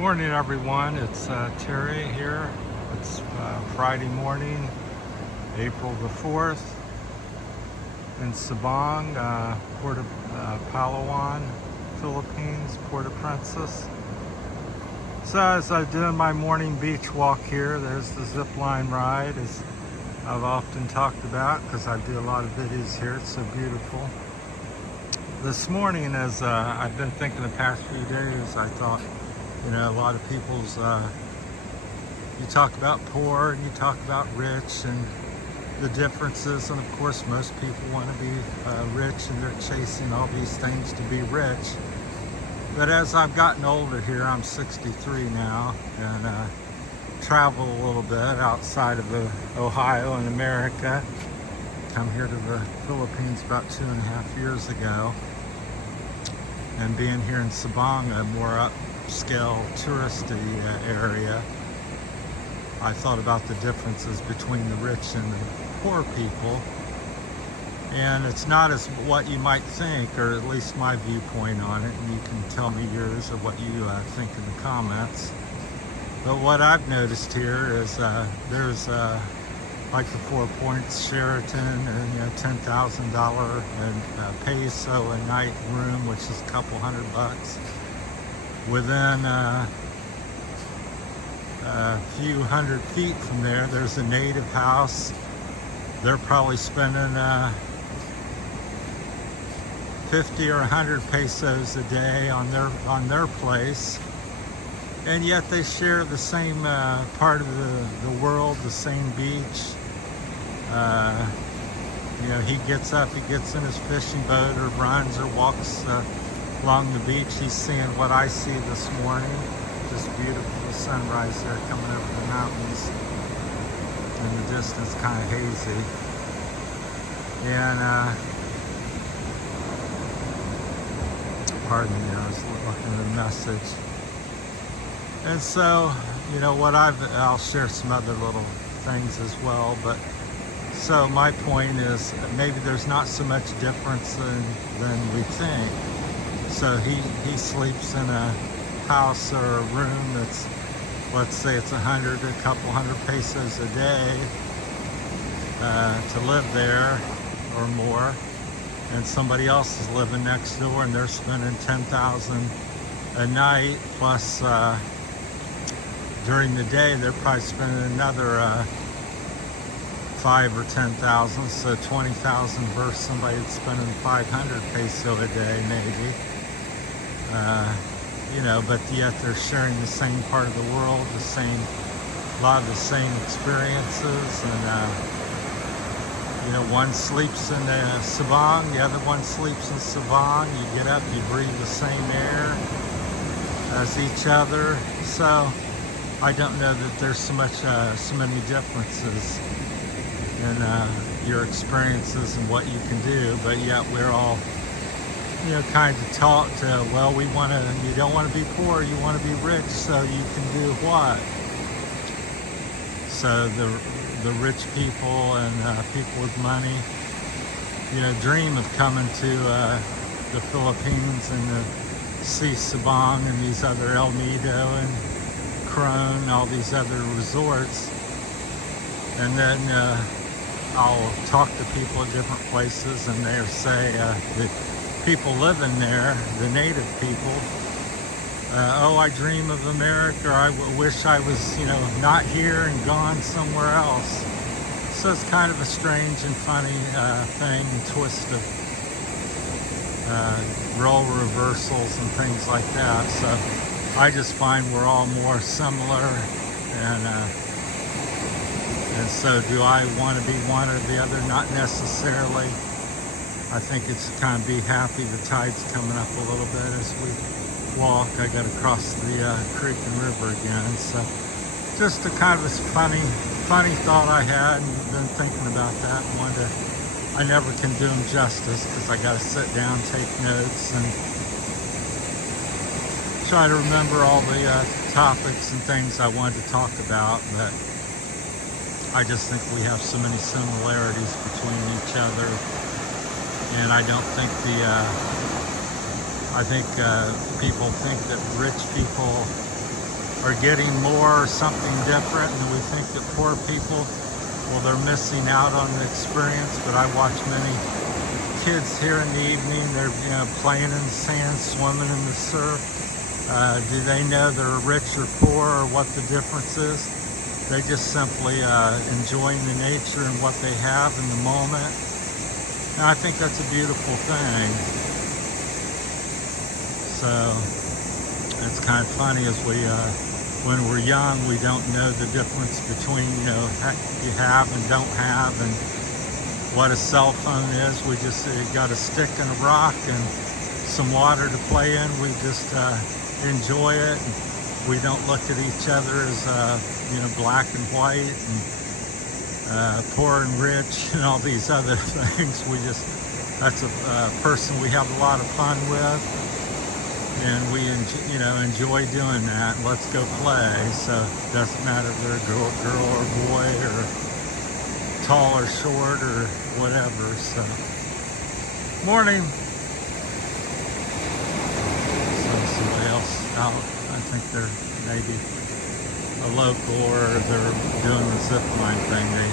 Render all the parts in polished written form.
Morning, everyone. It's Terry here. It's Friday morning, April the 4th, in Sabang, Port of Palawan, Philippines, Port of Princess. So as I'm doing my morning beach walk here, there's the zip line ride, as I've often talked about, because I do a lot of videos here. It's so beautiful. This morning, as I've been thinking the past few days, I thought, a lot of people's, you talk about poor and you talk about rich and the differences, and of course most people want to be rich and they're chasing all these things to be rich. But as I've gotten older here, I'm 63 now, and travel a little bit outside of Ohio and America. Come here to the Philippines about 2.5 years ago, and being here in Sabang, a more upscale touristy area, I thought about the differences between the rich and the poor people. And it's not as what you might think, or at least my viewpoint on it, and you can tell me yours or what you think in the comments. But what I've noticed here is there's like the 4 Points Sheraton, and $10,000 and peso a night room, which is a couple $100. Within a few hundred feet from there, there's a native house. They're probably spending 50 or 100 pesos a day on their place, and yet they share the same part of the world, the same beach. He gets up, he gets in his fishing boat, or runs or walks along the beach. He's seeing what I see this morning, just beautiful sunrise there coming over the mountains. In the distance, kind of hazy. And pardon me, I was looking at a message. And so, what I'll share some other little things as well, but so my point is maybe there's not so much difference than we think. So he sleeps in a house or a room that's, let's say it's a couple hundred pesos a day to live there or more, and somebody else is living next door and they're spending 10,000 a night, plus during the day they're probably spending another 5 or 10,000, so 20,000 versus somebody that's spending 500 peso a day maybe. But yet they're sharing the same part of the world, a lot of the same experiences, and one sleeps in Sabang, the other one sleeps in Sabang. You get up, you breathe the same air as each other. So I don't know that there's so many differences in your experiences and what you can do, but yet we're all kind of taught to, you don't want to be poor, you want to be rich, so you can do what? So the rich people and people with money, dream of coming to the Philippines and to see Sabang and these other El Nido and Crone, all these other resorts. And then I'll talk to people at different places, and they'll say the people living there, the native people, I dream of America, or I wish I was, not here and gone somewhere else. So it's kind of a strange and funny thing, twist of role reversals and things like that. So I just find we're all more similar, and so do I want to be one or the other? Not necessarily. I think it's kind of be happy. The tide's coming up a little bit as we walk. I got to cross the creek and river again. So just a kind of a funny thought I had, and been thinking about that. I never can do them justice because I got to sit down, take notes, and try to remember all the topics and things I wanted to talk about. But I just think we have so many similarities between each other. And I don't think I think people think that rich people are getting more or something different, and we think that poor people, well, they're missing out on the experience. But I watch many kids here in the evening. They're playing in the sand, swimming in the surf. Do they know they're rich or poor or what the difference is? They just simply enjoying the nature and what they have in the moment. And I think that's a beautiful thing. So it's kind of funny as when we're young, we don't know the difference between, you have and don't have, and what a cell phone is. We just got a stick and a rock and some water to play in. We just enjoy it. We don't look at each other as black and white and poor and rich and all these other things. That's a person we have a lot of fun with, and we enjoy doing that. Let's go play. So it doesn't matter if they're a girl or boy or tall or short or whatever. So morning. So somebody else out. I think they're maybe a local, or they're doing the zip line thing. They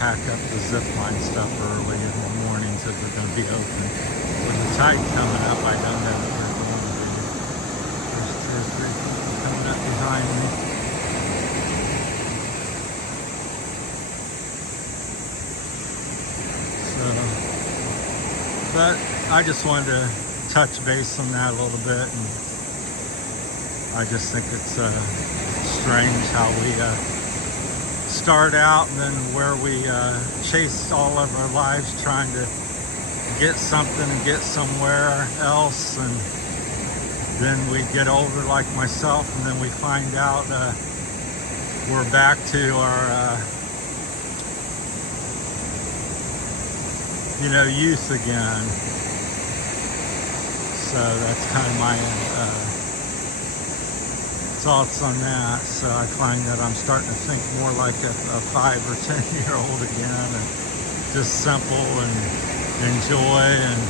pack up the zip line stuff early in the mornings if they're going to be open. With the tide coming up, I don't know if they're going to be. There's 2 or 3 people coming up behind me. So, but I just wanted to touch base on that a little bit, and I just think it's strange how we start out and then where we chase all of our lives trying to get something and get somewhere else, and then we get older like myself, and then we find out we're back to our youth again. So that's kind of my thoughts on that. So I find that I'm starting to think more like a 5 or 10-year-old again, and just simple and enjoy. And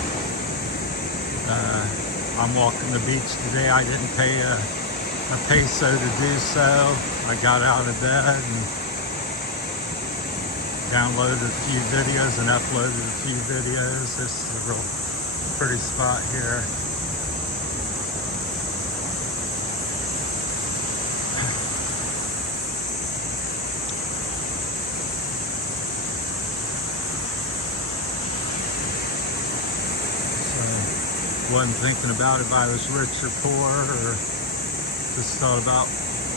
I'm walking the beach today. I didn't pay a peso to do so. I got out of bed and downloaded a few videos and uploaded a few videos. This is a real pretty spot here. Wasn't thinking about if I was rich or poor, or just thought about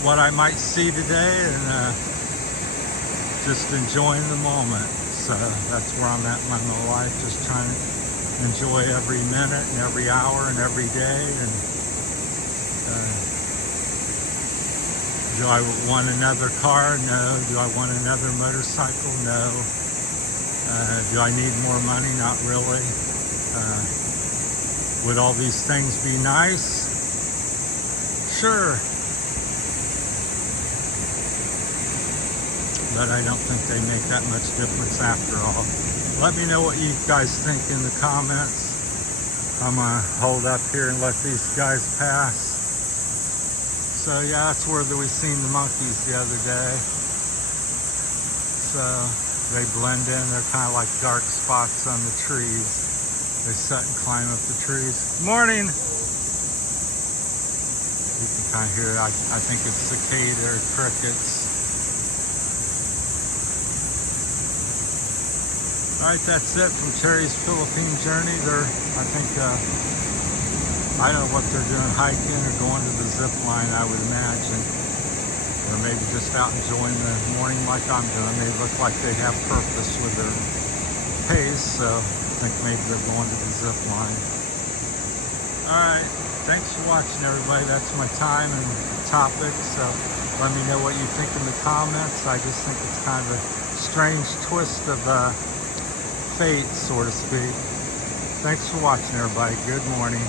what I might see today, and just enjoying the moment. So that's where I'm at in my life, just trying to enjoy every minute and every hour and every day. And do I want another car? No. Do I want another motorcycle? No. Do I need more money? Not really. Would all these things be nice? Sure. But I don't think they make that much difference after all. Let me know what you guys think in the comments. I'm gonna hold up here and let these guys pass. So yeah, that's where we seen the monkeys the other day. So they blend in. They're kind of like dark spots on the trees. They sit and climb up the trees. Morning! You can kind of hear it. I think it's cicada or crickets. Alright, that's it from Cherry's Philippine Journey. I think, I don't know what they're doing, hiking or going to the zip line, I would imagine. Or maybe just out enjoying the morning like I'm doing. They look like they have purpose with their pace, so I think maybe they're going to the zip line. Alright, thanks for watching, everybody. That's my time and topic, so let me know what you think in the comments. I just think it's kind of a strange twist of fate, so to speak. Thanks for watching, everybody. Good morning.